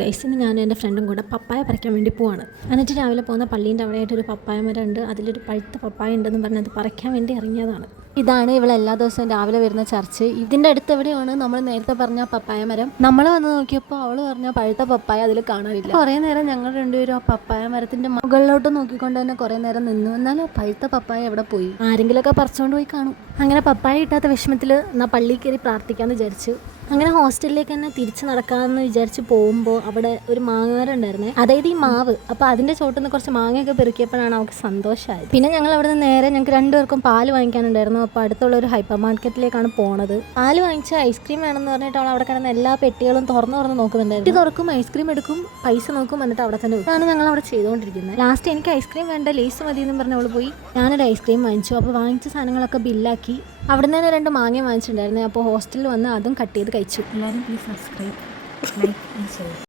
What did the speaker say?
ഗൈസിന് ഞാനും എൻ്റെ ഫ്രണ്ടും കൂടെ പപ്പായ പറിക്കാൻ വേണ്ടി പോവാണ്. എന്നിട്ട് രാവിലെ പോകുന്ന പള്ളീൻ്റെ അവിടെയായിട്ടൊരു പപ്പായ മരം ഉണ്ട്. അതിലൊരു പഴുത്ത പപ്പായ ഉണ്ടെന്ന് പറഞ്ഞ് അത് പറിക്കാൻ വേണ്ടി ഇറങ്ങിയതാണ്. ഇതാണ് ഇവളെ എല്ലാ ദിവസവും രാവിലെ വരുന്ന ചർച്ച്. ഇതിൻ്റെ അടുത്ത് എവിടെയാണ് നമ്മൾ നേരത്തെ പറഞ്ഞ പപ്പായ മരം. നമ്മൾ വന്ന് നോക്കിയപ്പോൾ അവൾ പറഞ്ഞ പഴുത്ത പപ്പായ അതിൽ കാണാനില്ല. കുറേ നേരം ഞങ്ങൾ രണ്ടുപേരും ആ പപ്പായ മരത്തിൻ്റെ മുകളിലോട്ട് നോക്കിക്കൊണ്ട് തന്നെ കുറേ നേരം നിന്നു. എന്നാലും പഴുത്ത പപ്പായ എവിടെ പോയി? ആരെങ്കിലുമൊക്കെ പറിച്ചുകൊണ്ട് പോയി കാണും. അങ്ങനെ പപ്പായ കിട്ടാത്ത വിഷമത്തിൽ എന്നാൽ പള്ളിയിൽ കയറി പ്രാർത്ഥിക്കാമെന്ന് വിചാരിച്ചു. അങ്ങനെ ഹോസ്റ്റലിലേക്ക് തന്നെ തിരിച്ച് നടക്കാമെന്ന് വിചാരിച്ച് പോകുമ്പോൾ അവിടെ ഒരു മാങ്ങമരം ഉണ്ടായിരുന്നേ, അതായത് ഈ മാവ്. അപ്പോൾ അതിൻ്റെ ചോട്ടിൽ നിന്ന് കുറച്ച് മാങ്ങയൊക്കെ പെറുക്കിയപ്പോഴാണ് അവൾക്ക് സന്തോഷമായത്. പിന്നെ ഞങ്ങൾ അവിടെ നിന്ന് നേരെ ഞങ്ങൾക്ക് രണ്ടുപേർക്കും പാല് വാങ്ങിക്കാനുണ്ടായിരുന്നു. അപ്പോൾ അടുത്തുള്ള ഒരു ഹൈപ്പർ മാർക്കറ്റിലേക്കാണ് പോണത്. പാല് വാങ്ങിച്ച് ഐസ്ക്രീം വേണമെന്ന് പറഞ്ഞിട്ട് അവൾ അവിടെ കിടന്ന എല്ലാ പെട്ടികളും തുറന്ന് നോക്കുന്നുണ്ടായിരുന്നു. ഇത് തുറക്കും, ഐസ്ക്രീം എടുക്കും, പൈസ നോക്കും, എന്നിട്ട് അവിടെ തന്നെ ഇതാണ് ഞങ്ങൾ അവിടെ ചെയ്തുകൊണ്ടിരിക്കുന്നത്. ലാസ്റ്റ് എനിക്ക് ഐസ്ക്രീം വേണ്ട, ലേസ് മതി എന്ന് പറഞ്ഞ് അവൾ പോയി. ഞാനൊരു ഐസ്ക്രീം വാങ്ങിച്ചു. അപ്പോൾ വാങ്ങിച്ച സാധനങ്ങളൊക്കെ ബില്ലാക്കി. അവിടെ നിന്ന് തന്നെ 2 മാങ്ങ വാങ്ങിച്ചിട്ടുണ്ടായിരുന്നു. അപ്പോൾ ഹോസ്റ്റലിൽ വന്ന് അതും കട്ട് ചെയ്ത് കഴിച്ചു. എല്ലാവരും please subscribe, like and share.